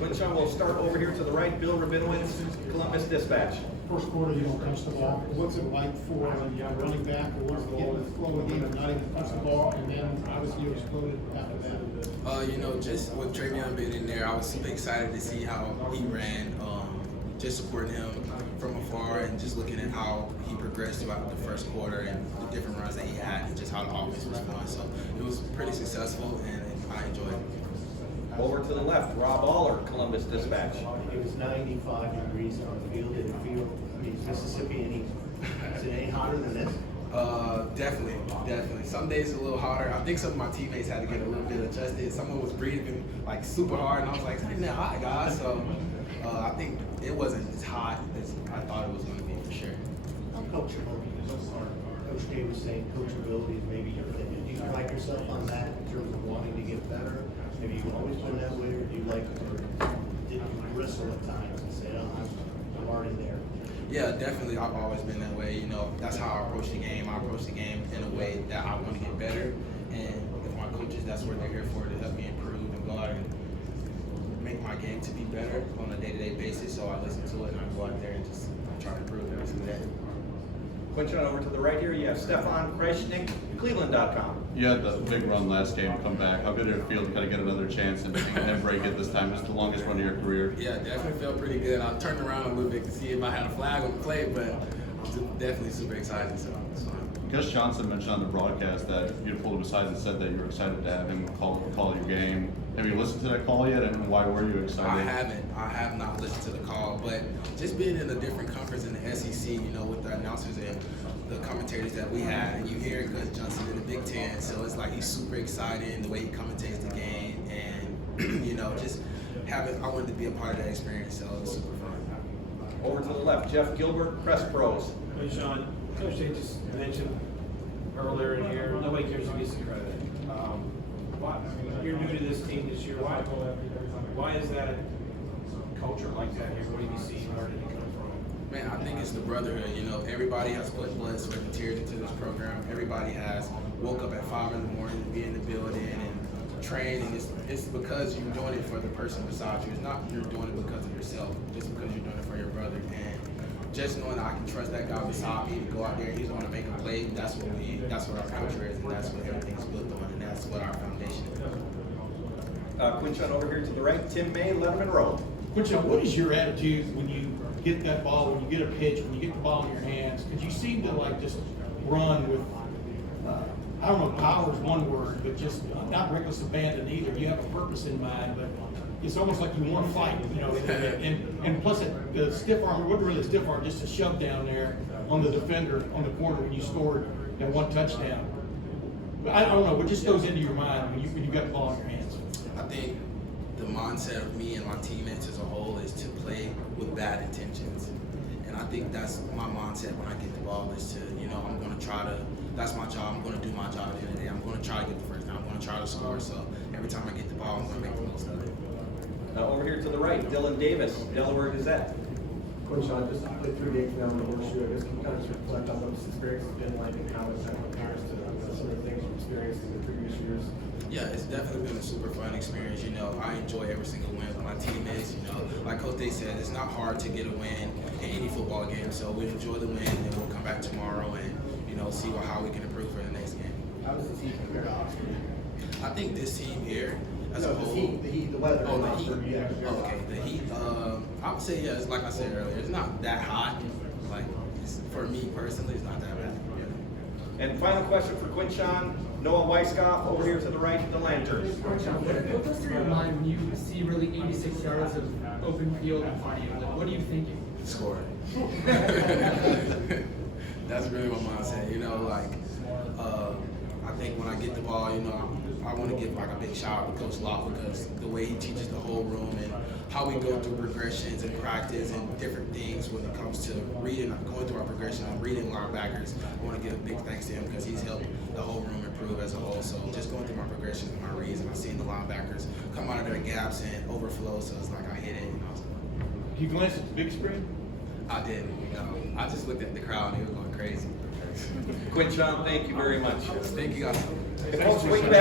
Quinshon will start over here to the right. Bill Rabinowitz, Columbus Dispatch. First quarter, you don't touch the ball. What's it like for a running back or what's it getting the flow of the game and not even touch the ball? And then obviously you exploded after that. Just with Travion being in there, I was super excited to see how he ran. Just supporting him from afar and just looking at how he progressed throughout the first quarter and the different runs that he had and just how the offense was going. So it was pretty successful and I enjoyed it. Over to the left, Rob Aller, Columbus Dispatch. It was 95 degrees on the field. Did it feel, Mississippi, is it any hotter than this? Definitely. Some days a little harder. I think some of my teammates had to get a little bit adjusted. Someone was breathing like super hard, and I was like, "It's not even that hot, guys." So I think it wasn't as hot as I thought it was going to be for sure. How coachable? Coach Day was saying coachability is maybe your thing. Do you like yourself on that in terms of wanting to get better? Maybe you've always been that way, or do you like, or did you bristle at times and say, "Oh, I'm already there"? Yeah, definitely. I've always been that way. That's how I approach the game. I approach the game in a way that I want to get better. And with my coaches, that's what they're here for, to help me improve and go out and make my game to be better on a day-to-day basis. So I listen to it and I go out there and just try to improve every single day. Quinshon, over to the right here, you have Stefan Kreshnik, Cleveland.com. You had the big run last game, come back. How good did it feel to kind of get another chance and break it this time? It's the longest run of your career. Yeah, definitely felt pretty good. I turned around a little bit to see if I had a flag on the play, but definitely super excited. So it's fun. Gus Johnson mentioned on the broadcast that you pulled him aside and said that you were excited to have him call your game. Have you listened to that call yet, and why were you excited? I haven't. I have not listened to the call, but just being in a different conference in the SEC, with the announcers and the commentators that we had, and you hear Gus Johnson in the Big Ten, so it's like he's super excited in the way he commentates the game, and just I wanted to be a part of that experience, so it was super fun. Over to the left, Jeff Gilbert, Press Pros. Quinshon, Coach Day just mentioned earlier in here, nobody cares who gets the credit. You're new to this team this year. Why is that a culture like that here? What do you see? Where did it come from? Man, I think it's the brotherhood. Everybody has put blood, sweat, and tears into this program. Everybody has woke up at 5 in the morning to be in the building and train, and it's because you're doing it for the person beside you. It's not you're doing it because of yourself, just because you're doing it for your brother. And just knowing that I can trust that guy beside me to go out there and he's going to make a play, that's what our culture is, and that's what everything's built on, and that's what our foundation is. Quinshon over here to the right, Tim May, Letterman Row. Quinshon, what is your attitude when you get that ball, when you get a pitch, when you get the ball in your hands? Because you seem to just run with, I don't know, power is one word, but just not reckless abandon either. You have a purpose in mind, but it's almost like you want to fight, and plus the stiff arm, it wasn't really a stiff arm, just a shove down there on the defender on the corner when you scored that one touchdown. But I don't know, what just goes into your mind when you got the ball in your hands? I think the mindset of me and my teammates as a whole is to play with bad intentions. And I think that's my mindset when I get the ball is to, I'm going to try to, that's my job, I'm going to do my job at the end of the day. I'm going to try to get the first down, I'm going to try to score. So every time I get the ball, I'm going to make the most of it. Over here to the right, Dylan Davis, Delaware Gazette. Quinshon, just played 3 games now in the horseshoe. I guess can you kind of reflect on what this experience has been like and how it kind of compares to some of the things you've experienced in the previous years? Yeah, it's definitely been a super fun experience. I enjoy every single win with my teammates. Like Coach Day said, it's not hard to get a win in any football game. So we enjoy the win, and we'll come back tomorrow and see how we can improve for the next game. How does the team compare to Oxford? I think this team here, as a whole, the heat, the weather. Oh, the heat. Oxford, yeah. Okay, the heat. I would say it's like I said earlier. It's not that hot. For me personally, it's not that bad. Yeah. And final question for Quinshon, Noah Weiskopf, over here to the right, the Lanterns. What goes through your mind when you see really 86 yards of open field in front of you? What are you thinking? Score. That's really my mindset. I think when I get the ball, I want to give a big shout out to Coach Locke because the way he teaches the whole room and how we go through progressions and practice and different things when it comes to going through our progression and reading linebackers. I want to give a big thanks to him because he's helped the whole room improve as a whole. So just going through my progressions and my reads, and I've seen the linebackers come out of their gaps and overflow. So it's like I hit it. You glanced at the big screen? I didn't. I just looked at the crowd and they were going crazy. Quinshon, thank you very much. Thank you guys. Folks, wait back.